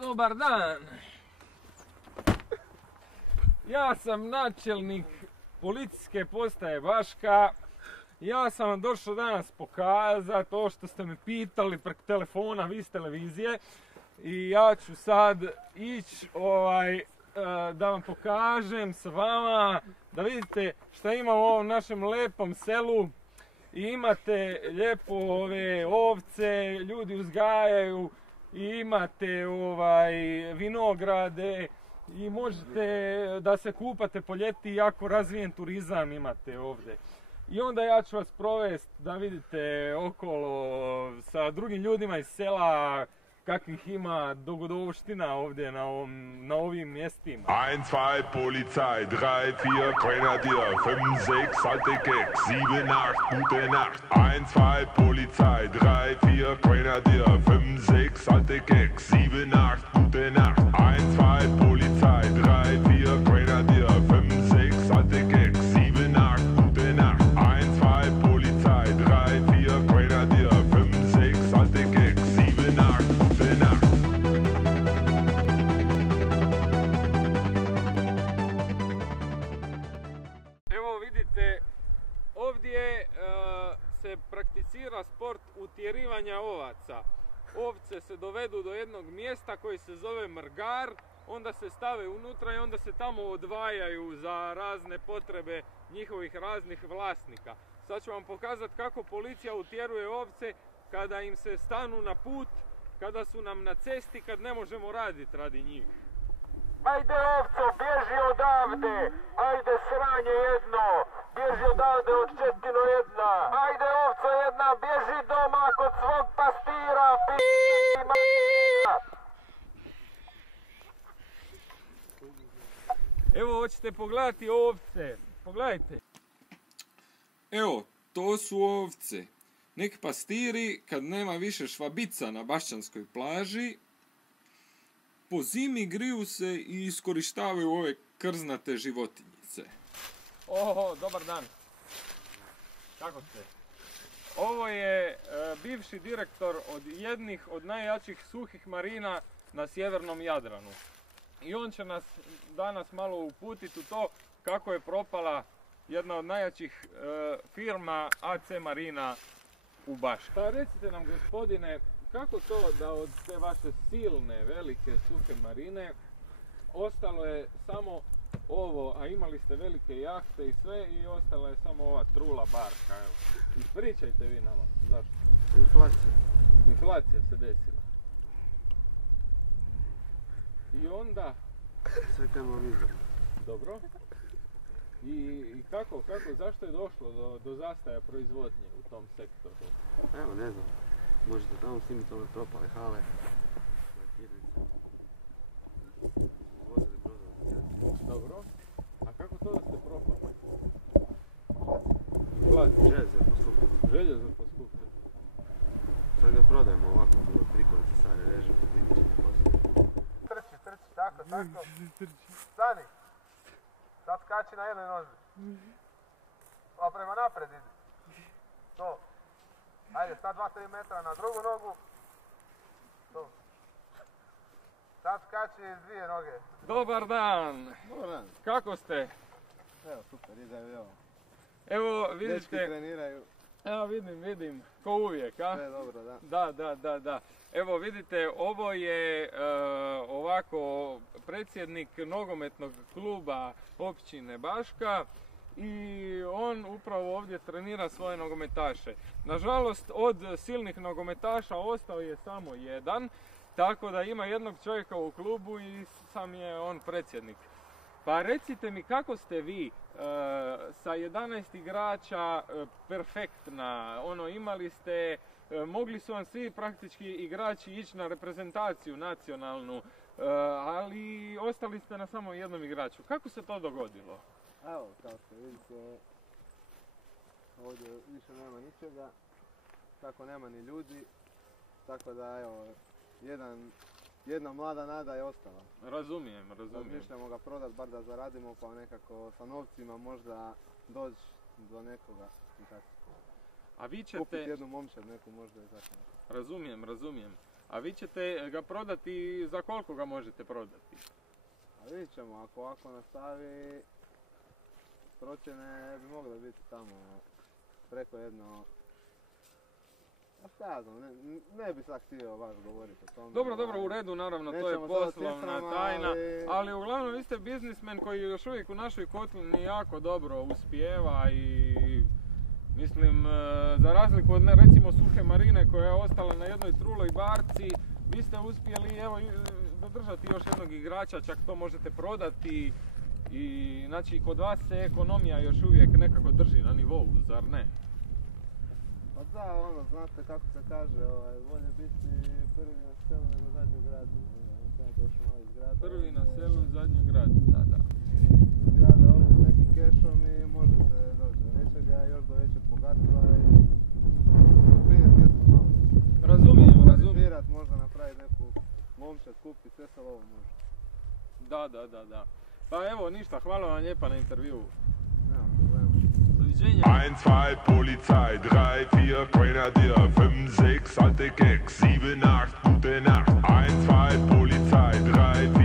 Dobar dan. Ja sam načelnik policijske postaje Baška. Ja sam vam došao danas pokazati to što ste me pitali preko telefona, vi s televizije. I ja ću sad ići da vam pokažem s vama, da vidite šta ima u ovom našem lepom selu. I imate lijepo ove ovce, ljudi uzgajaju, i imate vinograde i možete da se kupate po ljeti, jako razvijen turizam imate ovdje. I onda ja ću vas provesti da vidite okolo sa drugim ljudima iz sela kakvih ima dogodovština ovdje na ovim mjestima. 1, 2, Polizei, 3, 4, Grenadier, 5, 6, alte Keks, 7, 8, gute Nacht. 1, 2, Polizei, 3, 4, Grenadier, 5, 6, alte Keks, 7, 8, gute Nacht. 1, 2, Polizei, 3, 4, Grenadier, 5, 6, alte Keks, 7, 8, gute Nacht. 1, 2, Polizei, 3, 4, Grenadier, 5, 6, alte Keks, 7, 8, gute Nacht. Evo vidite, ovdje se prakticira sport utjerivanja ovaca. Ovce se dovedu do jednog mjesta koji se zove mrgar, onda se stave unutra i onda se tamo odvajaju za razne potrebe njihovih raznih vlasnika. Sad ću vam pokazati kako policija utjeruje ovce kada im se stanu na put, kada su nam na cesti, kad ne možemo raditi radi njih. Ajde ovco, bježi odavde! Ajde sranje jedno! Bježi odavde od četino jedna! Ajde ovco jedna, bježi doma kod svog pastira, Evo, hoćete pogledati ovce. Pogledajte. Evo, to su ovce. Neki pastiri, kad nema više švabica na Baščanskoj plaži, po zimi griju se i iskorištavaju ove krznate životinjice. Oho, dobar dan. Kako ste? Ovo je bivši direktor od jednih od najjačih suhih marina na sjevernom Jadranu. I on će nas danas malo uputiti u to kako je propala jedna od najjačih firma AC Marina u Baški. Pa recite nam, gospodine, kako to da od te vaše silne, velike, suhe marine ostalo je samo ovo, a imali ste velike jahte i sve, i ostala je samo ova trula barka, evo. Ispričajte vi nama, zašto? Inflacija. Inflacija se desila. I onda? Sve kamo vizor. Dobro. I kako, zašto je došlo do zastaja proizvodnje u tom sektoru? Evo, ne znam. Možete tamo snimiti ove propale hale. Dobro. A kako to da ste propali? Inflacija. Željezo poskupilo. Željezo poskupilo. Sad ga prodajemo ovako, tu do prikolice stare režemo, vidit ćete poslije. Trči, tako. Stani! Sad skači na jednoj nozi. A prema napred idi. To. Ajde, sad 2-3 metra na drugu nogu. To. Sad skači s dvije noge. Dobar dan! Dobar dan. Kako ste? Evo, super, idem, evo. Evo, Dečki vidite... treniraju. Evo, vidim. Ko uvijek, a? Sve dobro, da. Da. Evo, vidite, ovo je ovako predsjednik nogometnog kluba općine Baška. I on upravo ovdje trenira svoje nogometaše. Nažalost, od silnih nogometaša ostao je samo jedan, tako da ima jednog čovjeka u klubu i sam je on predsjednik. Pa recite mi, kako ste vi sa 11 igrača perfektna, imali ste, mogli su vam svi praktički igrači ići na reprezentaciju nacionalnu, ali ostali ste na samo jednom igraču. Kako se to dogodilo? Evo, kao što vidite, ovdje više nema ničega, tako nema ni ljudi, tako da evo, jedna mlada nada je ostala. Razumijem. Razmišljamo ga prodat, bar da zaradimo, pa nekako sa novcima možda doći do nekoga i tako. A vi ćete... Kupiti jednu momčad neku možda i tako. Razumijem. A vi ćete ga prodati, za koliko ga možete prodati? A vidit ćemo, ako ovako nastavi, procjene bi mogle biti tamo preko jedno... A šta ja znam, ne bi sad htio baš govoriti o tome. Dobro, u redu, naravno, to je poslovna tajna, ali uglavnom vi ste biznismen koji još uvijek u našoj kotlini jako dobro uspijeva i mislim, za razliku od recimo Suhe Marine koja je ostala na jednoj truloj barci, vi ste uspjeli evo zadržati još jednog igrača, čak to možete prodati i znači kod vas se ekonomija još uvijek nekako drži na nivou, zar ne? Pa da, ono, znate kako se kaže, bolje biti prvi na selu nego zadnji u gradu. Prvi na selu, zadnji u gradu, da. Grada ovdje s nekim kešom i možete doći do većega, još do većeg bogatstva i doprinjeti mjesto malo. Razumijem. Možda napraviti neku momčad, kupiti, sve sa lovom može. Da. Pa evo, ništa, hvala vam lijepa na intervjuu. Nema problema. Doviđenja. 1, 2, Polizei, 3, 4, Grenadier, 5, 6, alte Keks, 7, 8, gute Nacht. 1, 2, Polizei, 3, 4.